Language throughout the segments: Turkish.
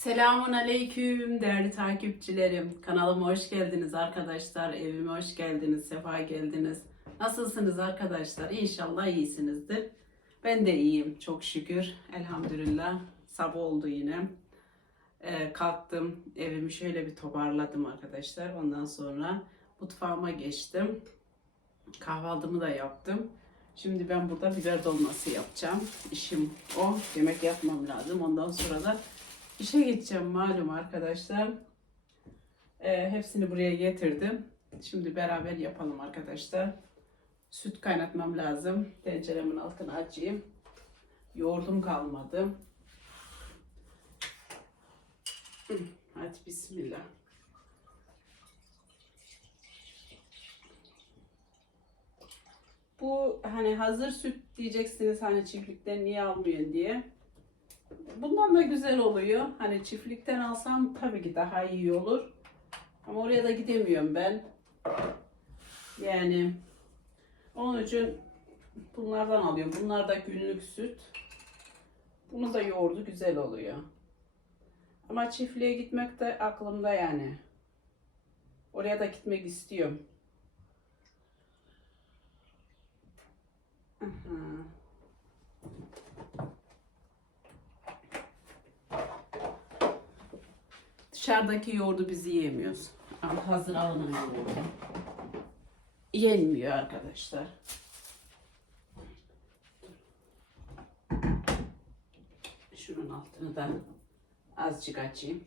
Selamun aleyküm değerli takipçilerim. Kanalıma hoş geldiniz arkadaşlar. Evime hoş geldiniz. Sefa geldiniz. Nasılsınız arkadaşlar? İnşallah iyisinizdir. Ben de iyiyim çok şükür. Elhamdülillah. Sabah oldu yine. Ee, kalktım. Evimi şöyle bir toparladım arkadaşlar. Ondan sonra mutfağıma geçtim. Kahvaltımı da yaptım. Şimdi ben burada biber dolması yapacağım. İşim o. Yemek yapmam lazım. Ondan sonra da İşe gideceğim malum arkadaşlar. Ee, hepsini buraya getirdim. Şimdi beraber yapalım arkadaşlar. Süt kaynatmam lazım. Tenceremin altını açayım. Yoğurdum kalmadı. Hadi bismillah. Bu hani hazır süt diyeceksiniz hani çiftlikten niye almıyorsun diye. Bundan da güzel oluyor. Hani çiftlikten alsam tabii ki daha iyi olur. Ama oraya da gidemiyorum ben. Yani onun için bunlardan alıyorum. Bunlar da günlük süt. Bunu da yoğurdu güzel oluyor. Ama çiftliğe gitmek de aklımda yani. Oraya da gitmek istiyorum. Aha. Dışarıdaki yoğurdu biz yiyemiyoruz. Ama hazır alınan yoğurdu. Yenmiyor arkadaşlar. Şunun altını da azıcık açayım.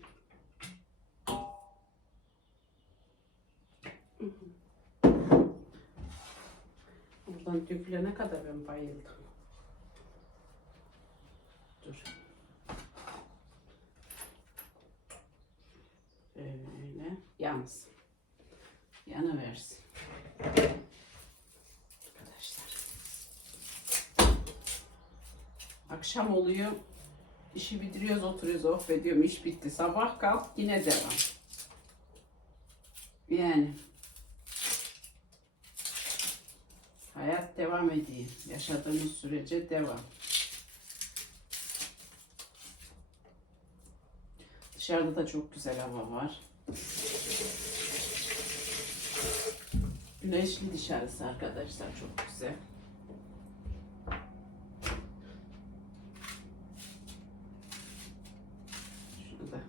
Buradan dökülene kadar ben bayıldım. Dur. Böyle yansın. Yana versin. Arkadaşlar. Akşam oluyor. İşi bitiriyoruz, oturuyoruz, oh be diyorum iş bitti. Sabah kalk yine devam. Yani. Hayat devam ediyor. Yaşadığımız sürece devam. Dışarıda da çok güzel hava var. Güneşli dışarısı arkadaşlar çok güzel. Şunu da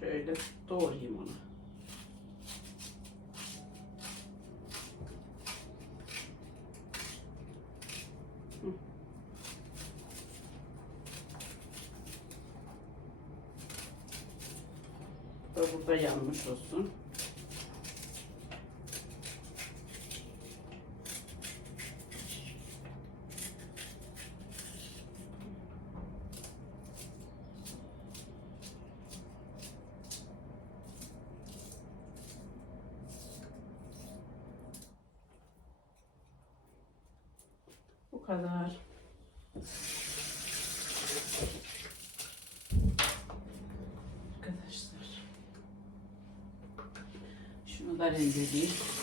şöyle doğrayayım onu. Bu da burada yanmış olsun. Bu kadar. Arkadaşlar. Şunu da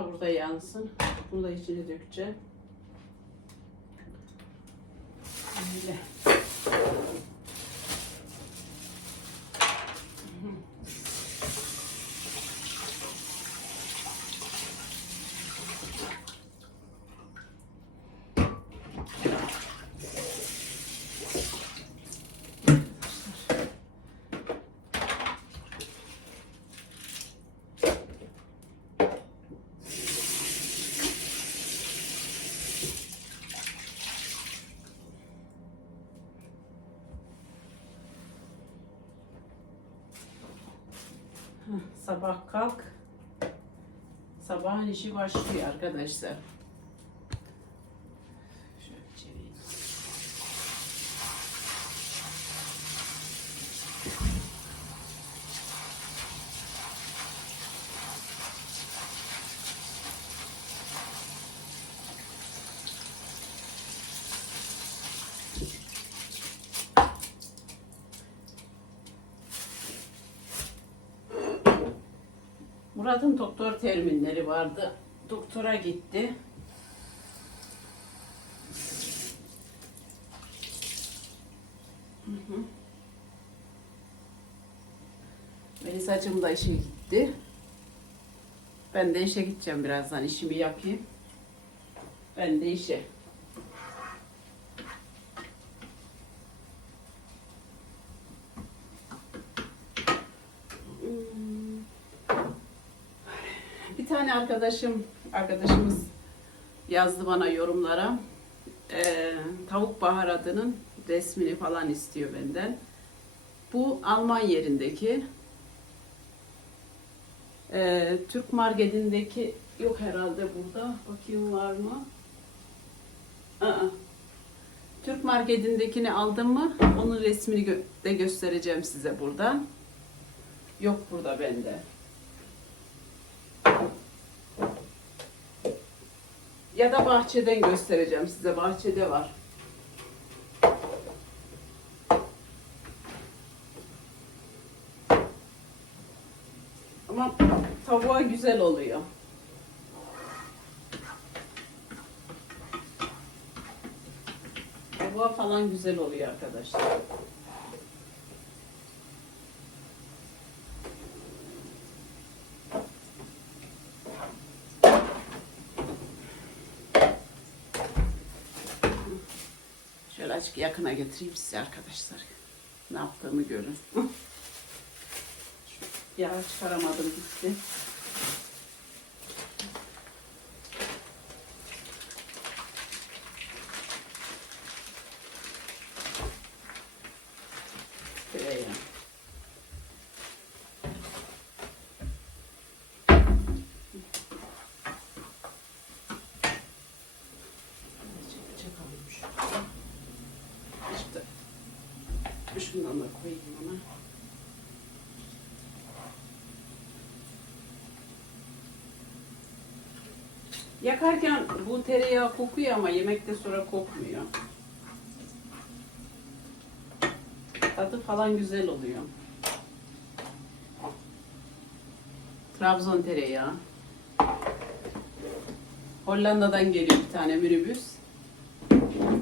da burada yansın. Bunu da içine dökeceğim. Böyle. Sabah kalk. Sabahın işi başlıyor arkadaşlar. Şöyle çevireyim. Murat'ın doktor terminleri vardı. Doktora gitti. Hı hı. Da işe gitti. Ben de işe gideceğim birazdan. işimi yapayım. Ben de işe. Hmm. Bir tane arkadaşım, arkadaşımız yazdı bana yorumlara. Ee, tavuk baharatının resmini falan istiyor benden. Bu Alman yerindeki. Ee, Türk marketindeki yok herhalde burada. Bakayım var mı? Aa. Türk marketindekini aldım mı? Onun resmini de göstereceğim size buradan. Yok burada bende. Ya da bahçeden göstereceğim size. Bahçede var. Ama tavuğa güzel oluyor. Tavuğa falan güzel oluyor arkadaşlar. Şöyle açık yakına getireyim size arkadaşlar. Ne yaptığımı görün. Yağ çıkaramadım gitti. Tereyağı. Çek almış. İşte. Şundan da koyayım ona. Yakarken bu tereyağı kokuyor ama yemekte sonra kokmuyor. Tadı falan güzel oluyor. Trabzon tereyağı. Hollanda'dan geliyor bir tane minibüs.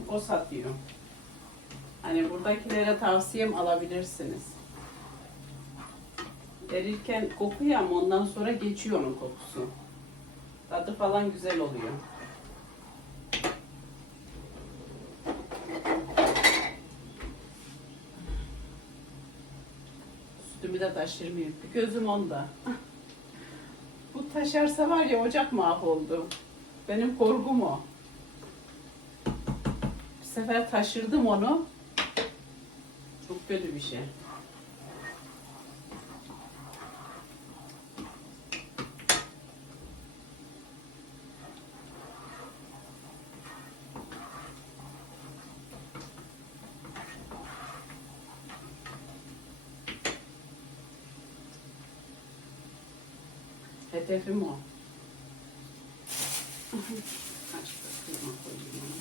O satıyor. Hani buradakilere tavsiyem alabilirsiniz. Verirken kokuyor ama ondan sonra geçiyor onun kokusu. Tadı falan güzel oluyor. Sütümü de taşırmıyor. Bir gözüm onda. Bu taşarsa var ya ocak mahvoldu. Benim korkum o. Bir sefer taşırdım onu. Çok kötü bir şey. Hedefim o. Kaç kıyma koyayım ona. Arkadaşlar.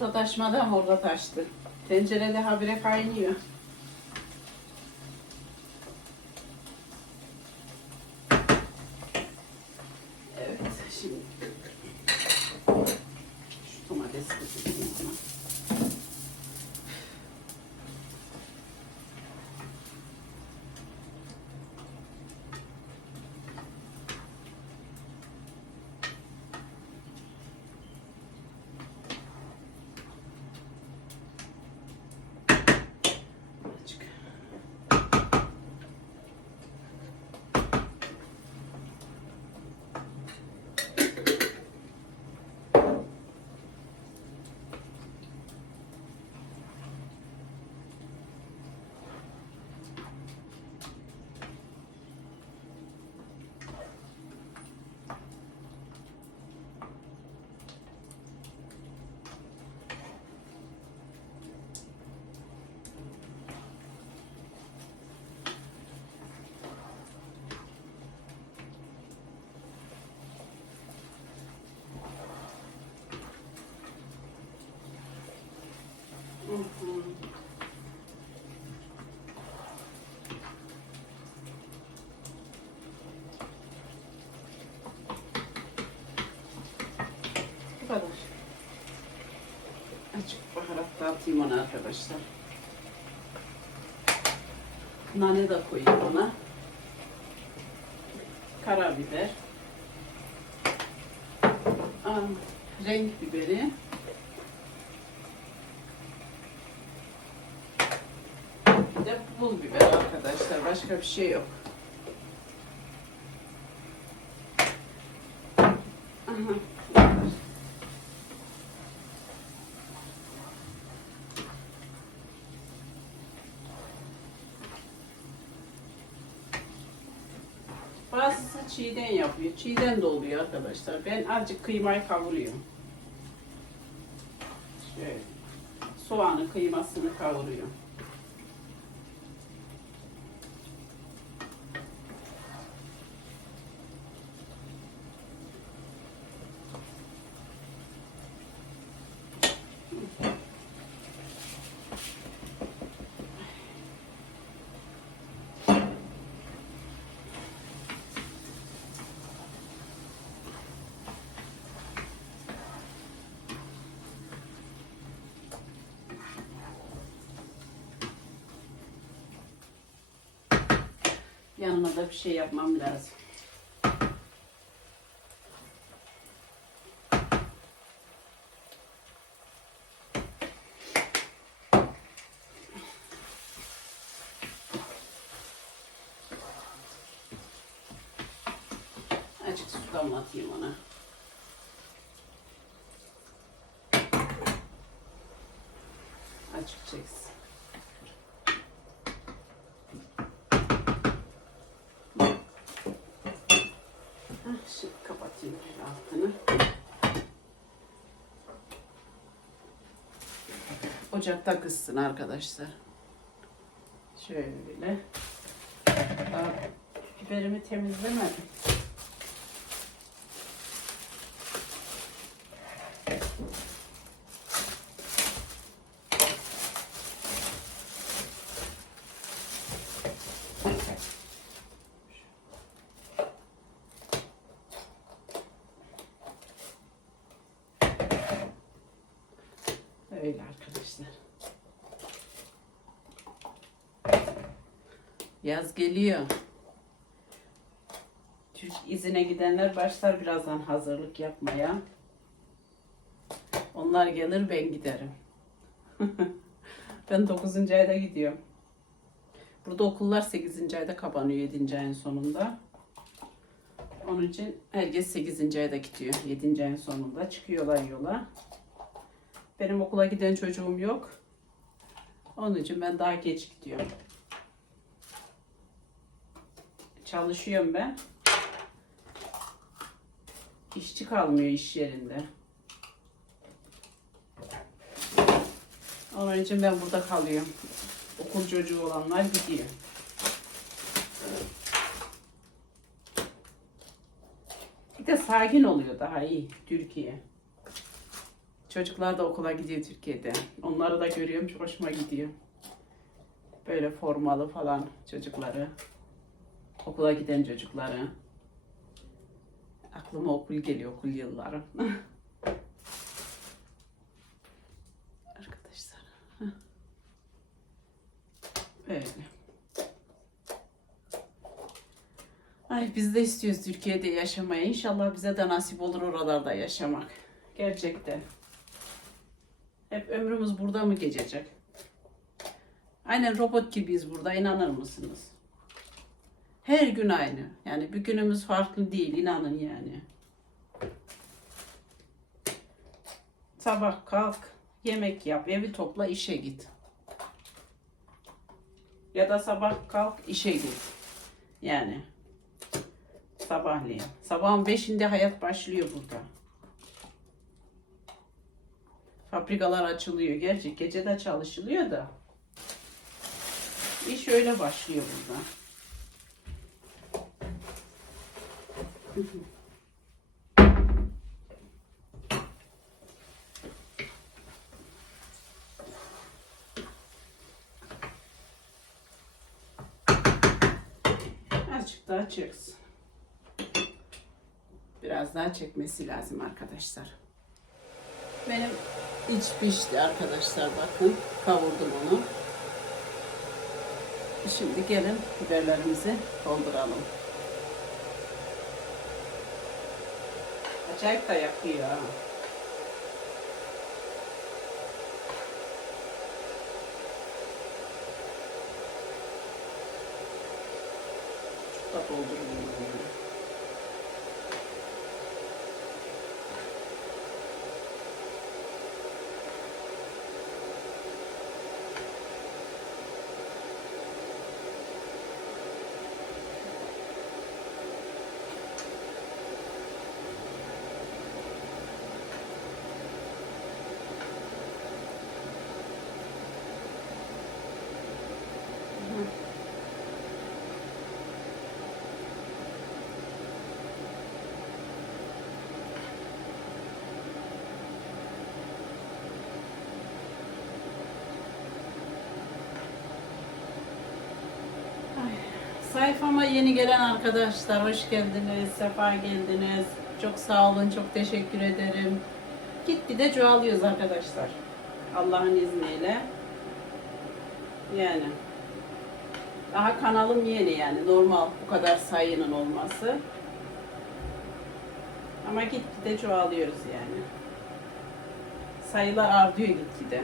Burada taşmadı ama orada taştı. Tencerede habire kaynıyor. Evet, şimdi şu domatesi de koyayım ona. Azıcık. Hı hı. Bu kadar. Açık ona arkadaşlar. Nane de koyayım ona. Karabiber. Aa, renk biberi. Bir de pul biber arkadaşlar. Başka bir şey yok. Aha. Bazısı çiğden yapıyor. Çiğden de oluyor arkadaşlar. Ben azıcık kıymayı kavuruyorum. Şöyle. Soğanı, kıymasını kavuruyorum. Yanıma da bir şey yapmam lazım. Azıcık su damlatayım ona. Açık çeksin. Hah, Şimdi kapatayım altını. Ocakta kızsın arkadaşlar. Şöyle. Daha biberimi temizlemedim. Öyle arkadaşlar. Yaz geliyor. Türk izine gidenler başlar birazdan hazırlık yapmaya. Onlar gelir ben giderim. ben 9. ayda gidiyorum. Burada okullar 8. ayda kapanıyor 7. ayın sonunda. Onun için herkes 8. ayda gidiyor. 7. ayın sonunda çıkıyorlar yola. Benim okula giden çocuğum yok. Onun için ben daha geç gidiyorum. Çalışıyorum ben. İşçi kalmıyor iş yerinde. Onun için ben burada kalıyorum. Okul çocuğu olanlar gidiyor. Bir de sakin oluyor daha iyi Türkiye. Çocuklar da okula gidiyor Türkiye'de. Onları da görüyorum. Çok hoşuma gidiyor. Böyle formalı falan çocukları. Okula giden çocukları. Aklıma okul geliyor, okul yılları. Arkadaşlar. Böyle. Ay biz de istiyoruz Türkiye'de yaşamayı. İnşallah bize de nasip olur oralarda yaşamak. Gerçekten. Hep ömrümüz burada mı geçecek? Aynen robot gibiyiz burada inanır mısınız? Her gün aynı. Yani bir günümüz farklı değil inanın yani. Sabah kalk, yemek yap, evi topla, işe git. Ya da sabah kalk, işe git. Yani sabahleyin. Sabahın beşinde hayat başlıyor burada. Fabrikalar açılıyor. Gerçi gece de çalışılıyor da. İş öyle başlıyor burada. Azıcık daha çeksin. Biraz daha çekmesi lazım arkadaşlar. Benim iç pişti arkadaşlar bakın. Kavurdum onu. Şimdi gelin biberlerimizi dolduralım. Acayip da yakıyor ha. Da doldurmayayım yani. Sayfama yeni gelen arkadaşlar hoş geldiniz, sefa geldiniz. Çok sağ olun, çok teşekkür ederim. Gitgide çoğalıyoruz arkadaşlar. Allah'ın izniyle. Yani. Daha kanalım yeni yani. Normal bu kadar sayının olması. Ama gitgide çoğalıyoruz yani. Sayılar artıyor gitgide.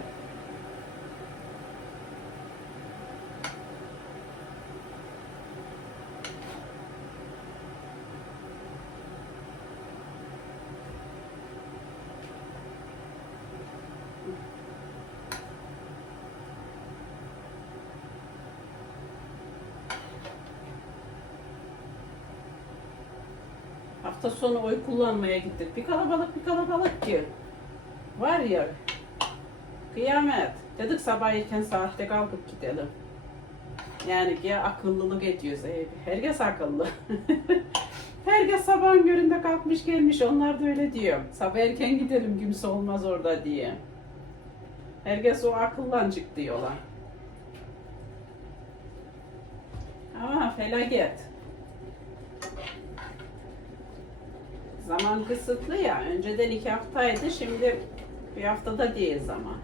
Hafta sonu oy kullanmaya gittik. Bir kalabalık bir kalabalık ki. Var ya. Kıyamet. Dedik sabah erken saatte kalkıp gidelim. Yani ya akıllılık ediyoruz. E, herkes akıllı. herkes sabahın köründe kalkmış gelmiş. Onlar da öyle diyor. Sabah erken gidelim kimse olmaz orada diye. Herkes o akıllancık diyorlar. Ama felaket. Zaman kısıtlı ya. Önceden iki haftaydı. Şimdi bir haftada değil zaman.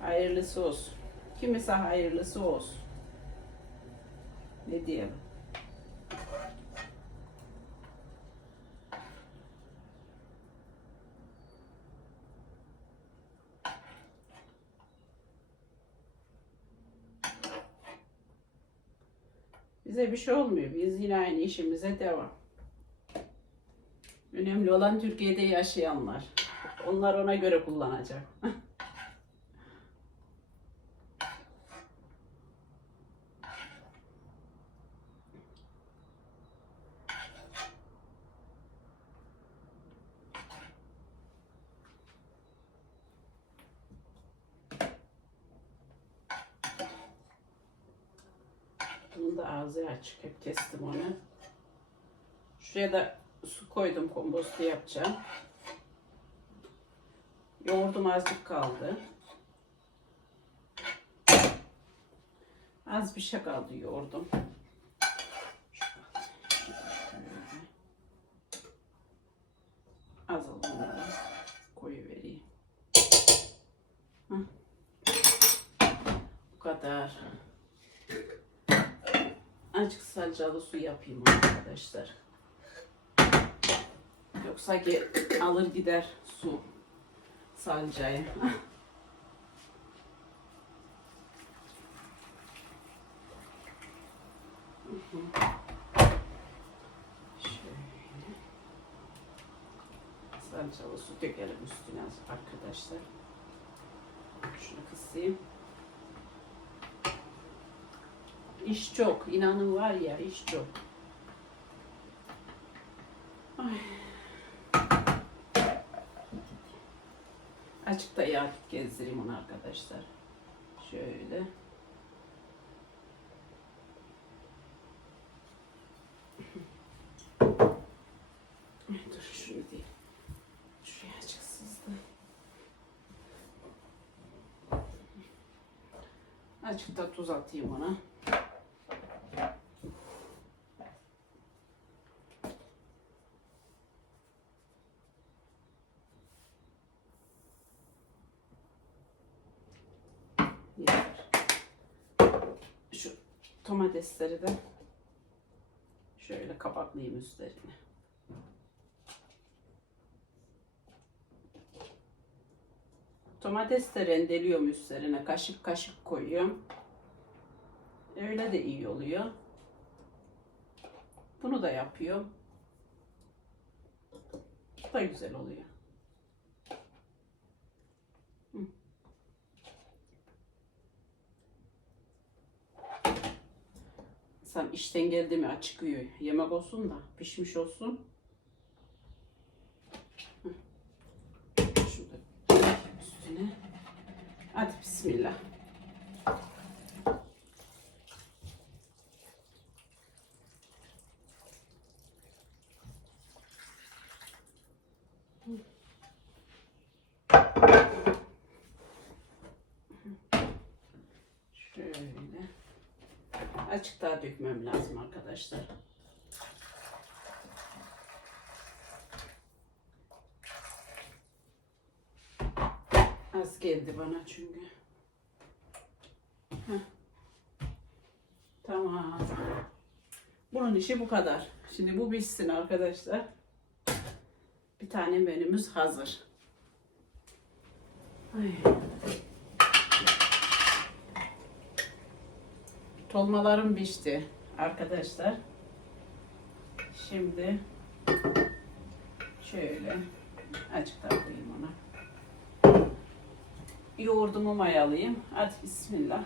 Hayırlısı olsun. Kimisi hayırlısı olsun. Ne diyelim? Bize bir şey olmuyor. Biz yine aynı işimize devam. Önemli olan Türkiye'de yaşayanlar. Onlar ona göre kullanacak. Bunun da ağzı açık. Hep kestim onu. Şuraya da su koydum kompostu yapacağım. Yoğurdum azıcık kaldı. Az bir şey kaldı yoğurdum. Az olanları koyu vereyim. Bu kadar. Azıcık salçalı su yapayım arkadaşlar. Yoksa ki alır gider su. Şöyle. Salçalı su dökelim üstüne arkadaşlar. Şunu kısayım. İş çok. inanın var ya iş çok. Ay. Açıkta yağ gezdireyim onu arkadaşlar. Şöyle. Dur şunu değil. Şuraya. Açıkta tuz atayım ona. Domatesleri de şöyle kapaklayayım üstlerine. Domates de rendeliyorum üstlerine. Kaşık kaşık koyuyorum. Öyle de iyi oluyor. Bunu da yapıyorum. Bu da güzel oluyor. Sen işten geldi mi açıkıyor. Yemek olsun da pişmiş olsun. Hı. Şunu da üstüne. Hadi bismillah. Şöyle. Açık daha dökmem lazım arkadaşlar. Az geldi bana çünkü. Heh. Tamam. Bunun işi bu kadar. Şimdi bu bitsin arkadaşlar. Bir tane menümüz hazır. Ay. Tolmalarım pişti arkadaşlar. Şimdi şöyle daha koyayım ona. Yoğurdumu mayalayayım. Hadi bismillah.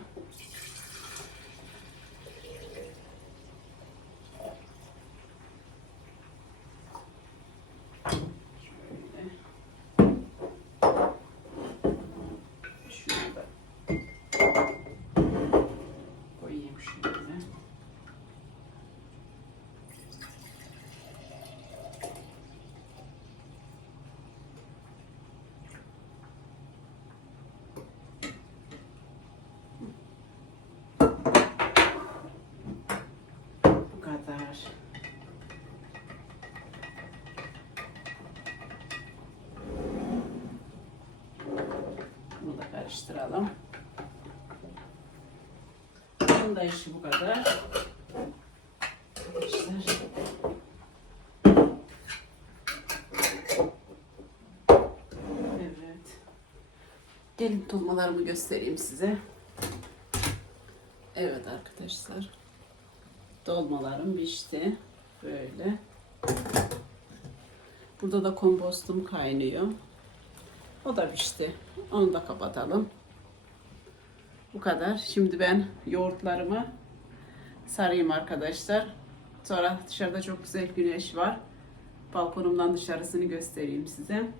Şöyle. Şunu da koyayım şöyle. Bu kadar. Bunu da karıştıralım. Bunun da işi bu kadar. Arkadaşlar. Evet. Gelin dolmalarımı göstereyim size. Evet arkadaşlar. Dolmalarım pişti. Böyle. Burada da kompostum kaynıyor. O da pişti. Onu da kapatalım. Bu kadar. Şimdi ben yoğurtlarımı sarayım arkadaşlar. Sonra dışarıda çok güzel güneş var. Balkonumdan dışarısını göstereyim size.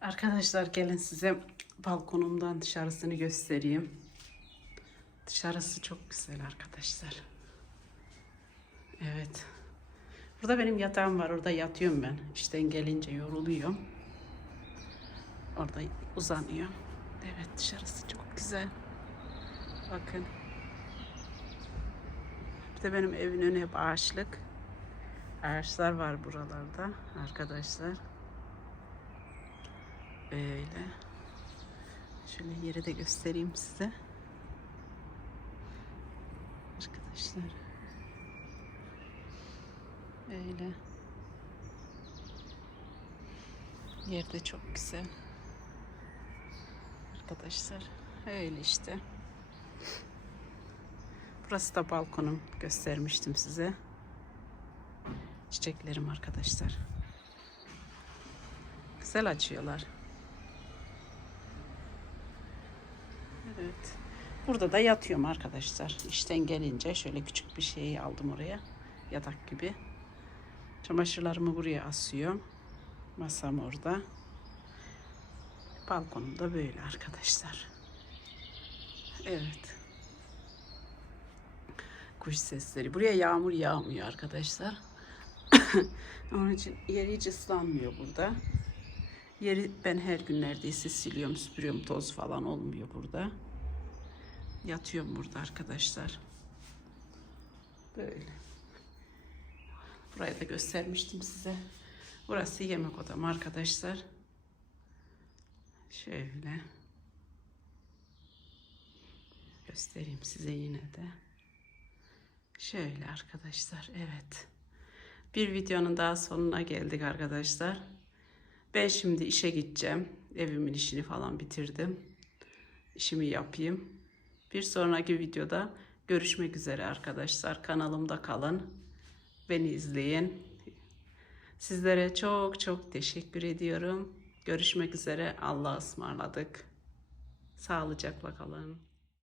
Arkadaşlar gelin size balkonumdan dışarısını göstereyim. Dışarısı çok güzel arkadaşlar. Evet. Burada benim yatağım var. Orada yatıyorum ben. İşten gelince yoruluyorum. Orada uzanıyor. Evet dışarısı çok güzel. Bakın. Bir de benim evin önü hep ağaçlık. Ağaçlar var buralarda arkadaşlar. Böyle. Şöyle yeri de göstereyim size. Arkadaşlar. Öyle. Yer de çok güzel. Arkadaşlar öyle işte. Burası da balkonum göstermiştim size. Çiçeklerim arkadaşlar. Güzel açıyorlar. Evet. Burada da yatıyorum arkadaşlar. İşten gelince şöyle küçük bir şey aldım oraya. Yatak gibi. Çamaşırlarımı buraya asıyorum. Masam orada. Balkonum da böyle arkadaşlar. Evet. Kuş sesleri. Buraya yağmur yağmıyor arkadaşlar. Onun için yeri hiç ıslanmıyor burada. Yeri ben her gün neredeyse siliyorum, süpürüyorum. Toz falan olmuyor burada. Yatıyorum burada arkadaşlar. Böyle. Burayı da göstermiştim size. Burası yemek odam arkadaşlar. Şöyle. Göstereyim size yine de. Şöyle arkadaşlar. Evet. Bir videonun daha sonuna geldik arkadaşlar. Ben şimdi işe gideceğim. Evimin işini falan bitirdim. İşimi yapayım. Bir sonraki videoda görüşmek üzere arkadaşlar. Kanalımda kalın. Beni izleyin. Sizlere çok çok teşekkür ediyorum. Görüşmek üzere. Allah'a ısmarladık. Sağlıcakla kalın.